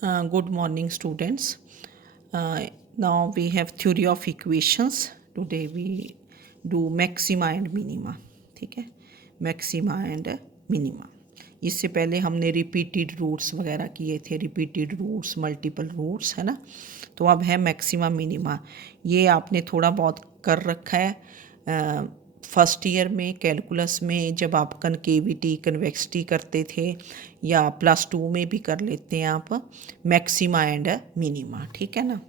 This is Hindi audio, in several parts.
Good morning, students. Now we have theory of equations. Today we do maxima and minima. ठीक है, maxima and minima. इससे पहले हमने रिपीटेड रूट्स वगैरह किए थे, रिपीटेड रूट्स, मल्टीपल रूट्स, है ना। तो अब है मैक्सिमा मिनिमा। ये आपने थोड़ा बहुत कर रखा है फर्स्ट ईयर में कैलकुलस में, जब आप कनकेविटी कन्वेक्सिटी करते थे, या +2 में भी कर लेते हैं आप मैक्सिमा एंड मिनिमा। ठीक है ना।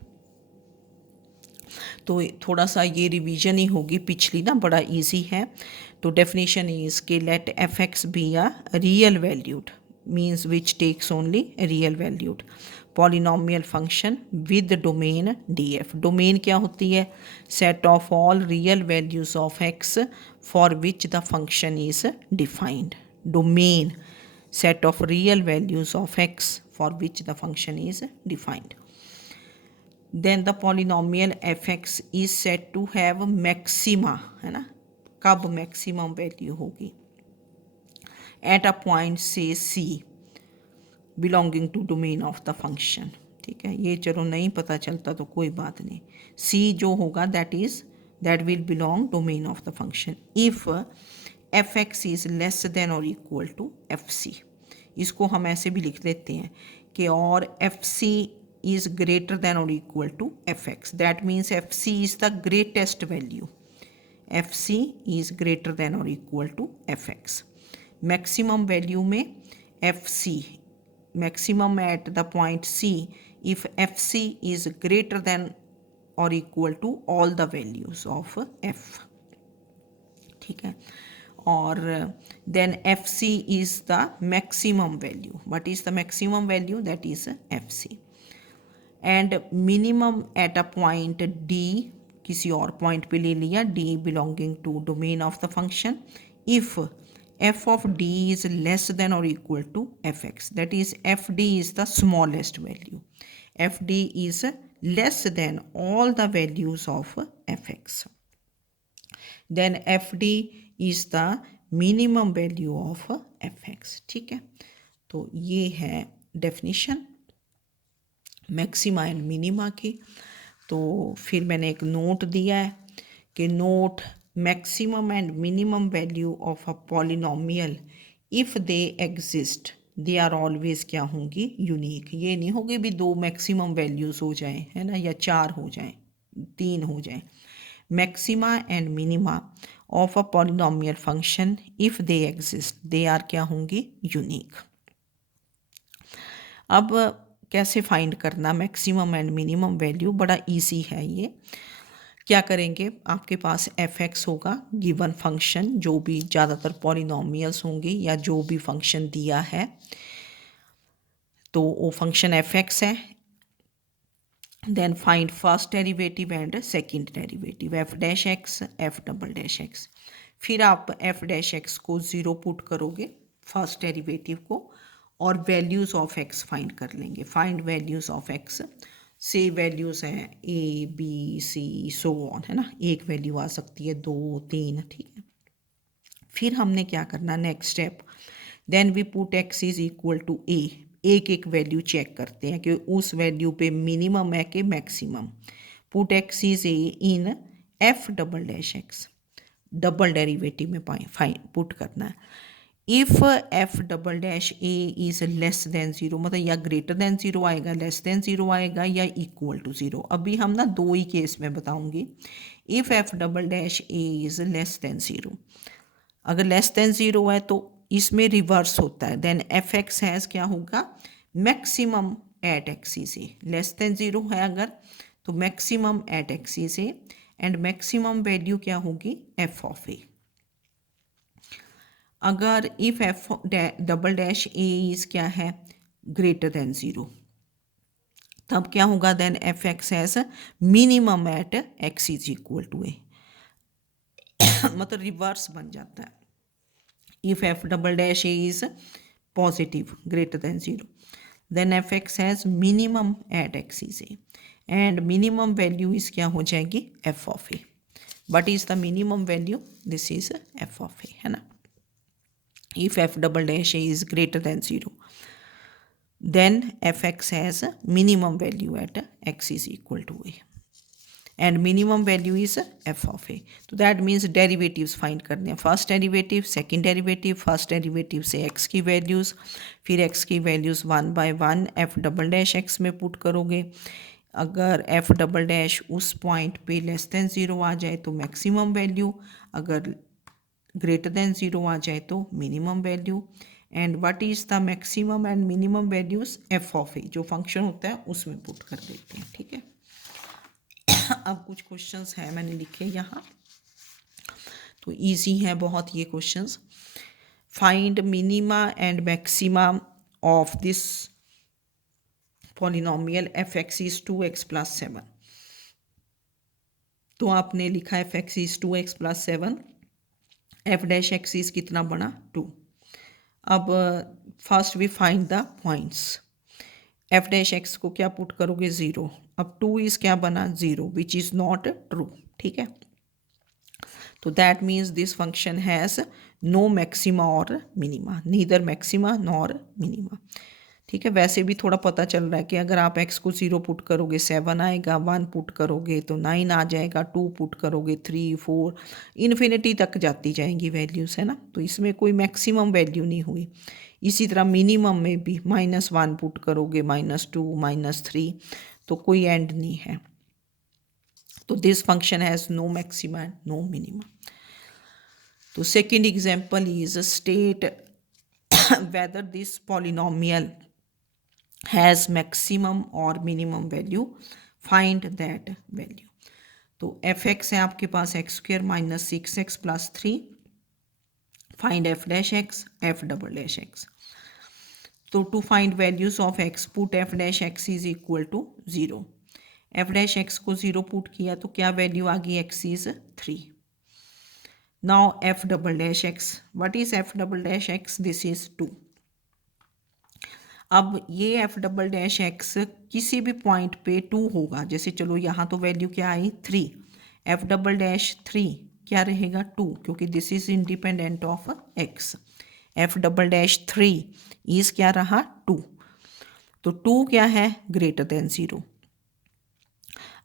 तो थोड़ा सा ये रिवीजन ही होगी, पिछली ना बड़ा इजी है। तो डेफिनेशन इज के let F X be a real valued, means which takes only real valued polynomial function with domain D F. Domain क्या होती है? Set of all real values of X for which the function is defined. Domain set of real values of x for which the function is defined. Then the polynomial fx is said to have maxima, है ना। कब maximum value होगी? At a point say c belonging to domain of the function। ठीक है, ये चलो नहीं पता चलता तो कोई बात नहीं। c जो होगा that will belong domain of the function if fx is less than or equal to fc। इसको हम ऐसे भी लिख लेते हैं कि और fc is greater than or equal to fx। that means fc is the greatest value, fc is greater than or equal to fx। maximum value में fc, maximum at the point c if fc is greater than or equal to all the values of f। ठीक है, और then fc is the maximum value। what is the maximum value? that is fc। and minimum at a point d, किसी और पॉइंट पे ले लिया, d belonging to domain of the function if f of d is less than or equal to fx। that is fd is the smallest value, fd is less than all the values of fx, then fd is the minimum value of F x. ठीक है, तो ये है डेफिनेशन मैक्सिमा एंड मिनिमा की। तो फिर मैंने एक नोट दिया है कि note maximum and minimum value of a polynomial if they exist they are always क्या होंगी? यूनिक। ये नहीं होगी भी 2 मैक्सिमम वैल्यूज़ हो जाएं, है ना, या 4 हो जाएं, 3 हो जाएं। Maxima and minima of a polynomial function if they exist they are क्या होंगी? यूनिक। अब कैसे फाइंड करना मैक्सिमम एंड मिनिमम वैल्यू? बड़ा इजी है ये। क्या करेंगे, आपके पास एफ एक्स होगा, गिवन फंक्शन, जो भी ज़्यादातर पॉलिनोमियल्स होंगे या जो भी फंक्शन दिया है, तो वो फंक्शन एफ एक्स है। then find first derivative and second derivative f dash x f double dash x। फिर आप f dash x को 0 पुट करोगे फर्स्ट डेरिवेटिव को, और वैल्यूज़ ऑफ x फाइंड कर लेंगे। फाइंड वैल्यूज़ ऑफ x से वैल्यूज़ हैं a b c so on, है ना। एक वैल्यू आ सकती है, 2 3, ठीक है। फिर हमने क्या करना, next step, then we put x is equal to a। एक एक वैल्यू चेक करते हैं कि उस वैल्यू पे मिनिमम है कि maximum. Put x is a in f double dash x, double derivative में फाइन पुट करना है। If f double dash a is less than 0, मतलब या ग्रेटर देन 0 आएगा, लेस देन 0 आएगा, या इक्वल टू 0। अभी हम ना 2 ही केस में बताऊंगी। If f double dash a is less than 0, अगर लेस देन 0 है तो इसमें रिवर्स होता है, देन एफ एक्स हैज़ क्या होगा? Maximum at x is a. Less than 0 है अगर, तो maximum at x is a, and maximum value क्या होगी? F of a. अगर if f double dash a is क्या है? ग्रेटर देन 0, तब क्या होगा? Then f x has minimum at x is equal to a. मतलब रिवर्स बन जाता है। if f double dash a is positive greater than 0, then fx has minimum at x is a, and minimum value is क्या हो जाएगी? f of a। what is the minimum value? this is f of a, है ना। if f double dash a is greater than 0, then fx has a minimum value at x is equal to a, and minimum value is f of a. तो that means derivatives find करने हैं, first derivative, second derivative, first derivative से x की वैल्यूज़, फिर x की values 1/1 f double dash x में पुट करोगे। अगर f डबल डैश उस पॉइंट पे लेस देन ज़ीरो आ जाए तो मैक्सिमम वैल्यू, अगर ग्रेटर देन ज़ीरो आ जाए तो minimum value. And what is the maximum and minimum values f of a, जो फंक्शन होता है उसमें पुट कर देते हैं, ठीक है। अब कुछ क्वेश्चंस हैं मैंने लिखे यहाँ, तो इजी है बहुत ये questions. Find minima and maxima of this polynomial F X is 2x + 7। तो आपने लिखा F X is 2x + 7, F dash x is कितना बना 2। अब first we find the points. F dash x को क्या पुट करोगे 0। अब 2 इज क्या बना 0 विच इज़ नॉट ट्रू, ठीक है। तो that means this function has no maxima और minima, neither maxima nor minima, ठीक है। वैसे भी थोड़ा पता चल रहा है कि अगर आप x को 0 पुट करोगे 7 आएगा, 1 पुट करोगे तो 9 आ जाएगा, 2 पुट करोगे 3 4 इन्फिनिटी तक जाती जाएंगी वैल्यूज़, है ना। तो इसमें कोई मैक्सिमम वैल्यू नहीं हुई। इसी तरह मिनिमम में भी -1 पुट करोगे, -2 -3, तो कोई एंड नहीं है। तो this function has no maxima and no minima. तो second example is state whether this polynomial has maximum or minimum value, find that value। तो एफ एक्स है आपके पास x² - 6x + 3, find f dash x, f double dash x. तो to find values of x put f dash x is equal to 0। F dash x को 0 पुट किया तो क्या वैल्यू आ गई, x is 3। Now F double dash x, what is F double dash x, this is 2। अब ये एफ डबल डैश एक्स किसी भी पॉइंट पे 2 होगा, जैसे चलो यहाँ तो वैल्यू क्या आई 3, एफ डबल डैश 3 क्या रहेगा 2, क्योंकि this is independent of x. F double dash 3 is क्या रहा 2, तो 2 क्या है ग्रेटर देन 0।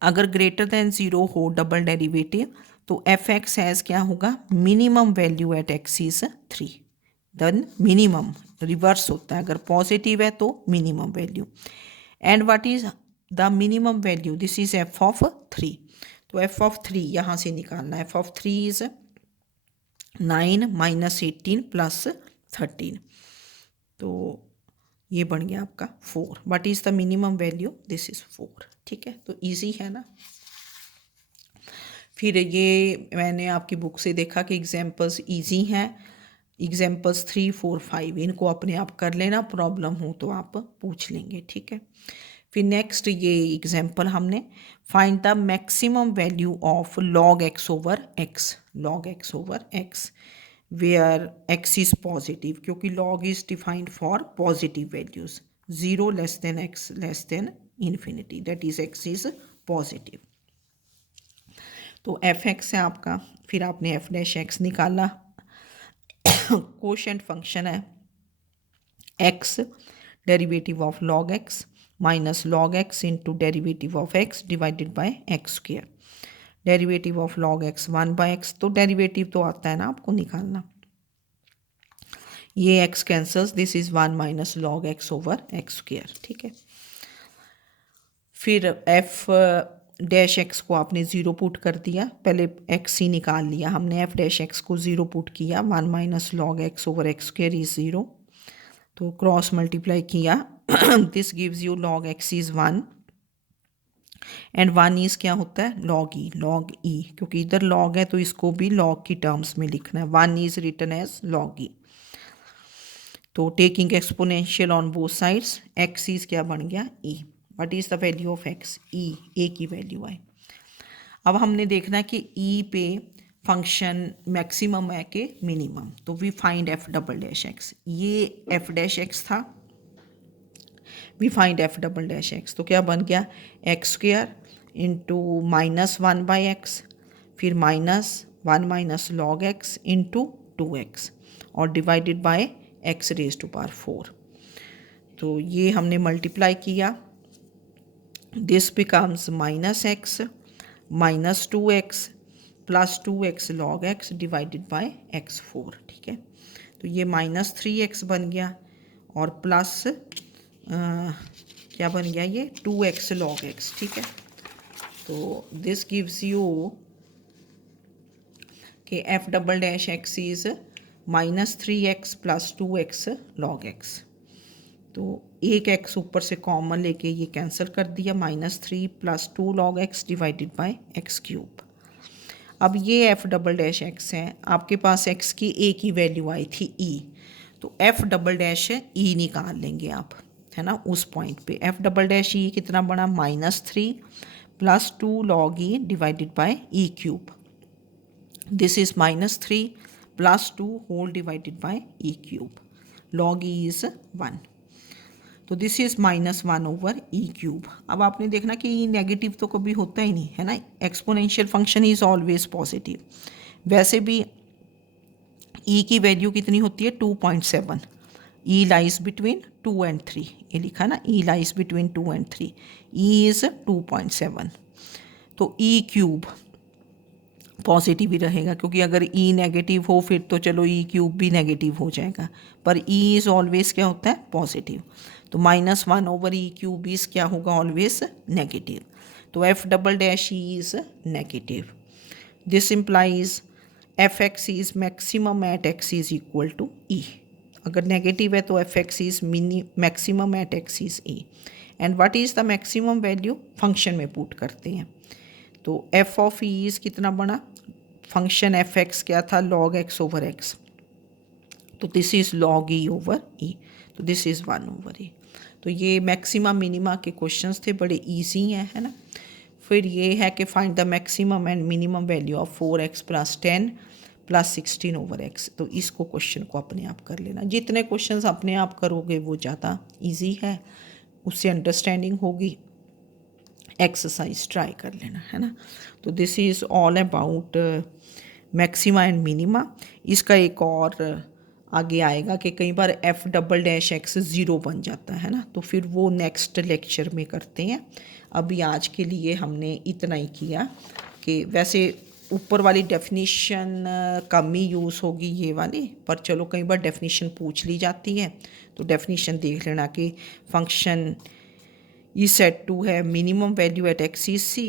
अगर ग्रेटर देन 0 हो डबल डेरिवेटिव तो एफ एक्स हैज़ क्या होगा, minimum value at x is 3। Then minimum reverse होता है, अगर पॉजिटिव है तो minimum value. And what is the minimum value, this is F of 3। तो एफ ऑफ 3 यहाँ से निकालना है। एफ ऑफ 3 इज 9 - 18 + 13, तो ये बन गया आपका 4। What is the minimum value, this is 4, ठीक है। तो इजी है ना। फिर ये मैंने आपकी बुक से देखा कि एग्जाम्पल्स इजी हैं, एग्जाम्पल्स 3 4 5 इनको अपने आप कर लेना, प्रॉब्लम हो तो आप पूछ लेंगे, ठीक है। फिर नेक्स्ट ये एग्जाम्पल हमने find the maximum value of log x over x, log x over x where x is positive, क्योंकि log is defined for positive values, 0 less than x less than infinity, that is x is positive. तो एफ एक्स है आपका, फिर आपने एफ डैश एक्स निकाला, कोशेंट फंक्शन है x derivative of log x minus log x into derivative of x divided by x²। Derivative of log x 1/x, तो डेरिवेटिव तो आता है ना आपको निकालना, ये x cancels, this is 1 - log x over x², ठीक है। फिर एफ डैश एक्स को आपने 0 पुट कर दिया, पहले x ही निकाल लिया हमने, एफ डैश एक्स को 0 पुट किया, 1 - log x over x² is 0, तो क्रॉस मल्टीप्लाई किया, this gives you log x is 1 and 1 is क्या होता है log e, क्योंकि इधर log है तो इसको भी log की टर्म्स में लिखना है, 1 is written as log e। तो taking exponential on both sides, x is क्या बन गया e। What is the value of x, e, a की वैल्यू आए। अब हमने देखना है कि e पे फंक्शन मैक्सिमम है कि मिनिमम, तो we find F double dash X, ये एफ डैश एक्स था, we find F double dash x, तो क्या बन गया x² इंटू -1/x, फिर -1 - log x इंटू 2x और डिवाइडेड बाय x⁻⁴। तो तो ये हमने मल्टीप्लाई किया, this becomes -x -2x plus 2x log x divided bye x4, ठीक है। तो ये -3x बन गया और प्लस क्या बन गया, ये 2x log x, ठीक है। तो दिस गिव्स यू कि f double dash x is -3x plus 2x log x। तो एक x ऊपर से कॉमन लेके ये कैंसिल कर दिया, -3 plus 2 log x divided bye x cube. अब ये f डबल डैश x है, आपके पास x की एक ही वैल्यू आई थी e, तो f डबल डैश e निकाल लेंगे आप, है ना। उस पॉइंट पे f डबल डैश e कितना बना, -3 plus 2 log e divided by e cube. This is -3 plus 2 whole divided by e cube, log e is 1। तो this is -1 over e cube. अब आपने देखना कि e नेगेटिव तो कभी होता ही नहीं है ना, exponential function is always positive. वैसे भी e की वैल्यू कितनी होती है, 2.7। e लाइज बिटवीन 2 and 3, ये लिखा ना, e lies between 2 and 3, e is 2.7। तो e क्यूब पॉजिटिव ही रहेगा, क्योंकि अगर e नेगेटिव हो फिर तो चलो e क्यूब भी नेगेटिव हो जाएगा, पर e इज़ ऑलवेज क्या होता है, पॉजिटिव। तो -1 ओवर e क्यूब इज़ क्या होगा, ऑलवेज नेगेटिव। तो f double dash e is negative. This implies F X is maximum at x is equal to e। अगर नेगेटिव है तो F X is maximum at x is e। And what is the maximum value, function में पुट करते हैं। तो एफ ऑफ ई इज़ कितना बना, फंक्शन एफ एक्स क्या था, log x ओवर x, तो this is log e over e, तो दिस इज़ 1 ओवर e। तो ये मैक्सिमा मिनिमा के क्वेश्चंस थे, बड़े इजी हैं, है ना। फिर ये है कि find the maximum and minimum value of 4x plus 10 plus 16 over x। तो इसको क्वेश्चन को अपने आप कर लेना, जितने क्वेश्चंस अपने आप करोगे वो ज़्यादा इजी है, उससे अंडरस्टैंडिंग होगी। एक्सरसाइज ट्राई कर लेना, है ना। तो this is all about maxima and minima. इसका एक और आगे आएगा कि कई बार f डबल डैश x 0 बन जाता है ना, तो फिर वो नेक्स्ट लेक्चर में करते हैं। अभी आज के लिए हमने इतना ही किया कि वैसे ऊपर वाली डेफिनेशन कम ही यूज़ होगी ये वाली, पर चलो कई बार डेफिनेशन पूछ ली जाती है, तो डेफिनेशन देख लेना कि फंक्शन ई सेट टू है मिनिमम वैल्यू एट एक्स ई C,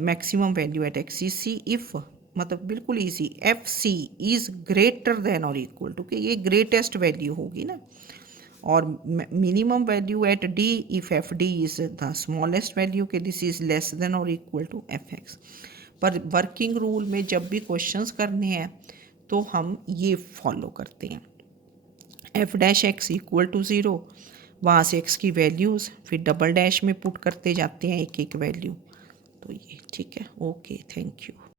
maximum value at X ई सी इफ़, मतलब बिल्कुल easy, F C is greater than और इक्वल टू, कि ये ग्रेटेस्ट वैल्यू होगी ना, और minimum value at D if F D is the smallest value, के दिस इज़ लेस देन और इक्वल टू एफ एक्स। पर वर्किंग रूल में जब भी क्वेश्चंस करने हैं तो हम ये फॉलो करते हैं, F dash X equal to 0, वहाँ से एक्स की वैल्यूज़ फिर डबल डैश में पुट करते जाते हैं एक एक वैल्यू। तो ये ठीक है, ओके, थैंक यू।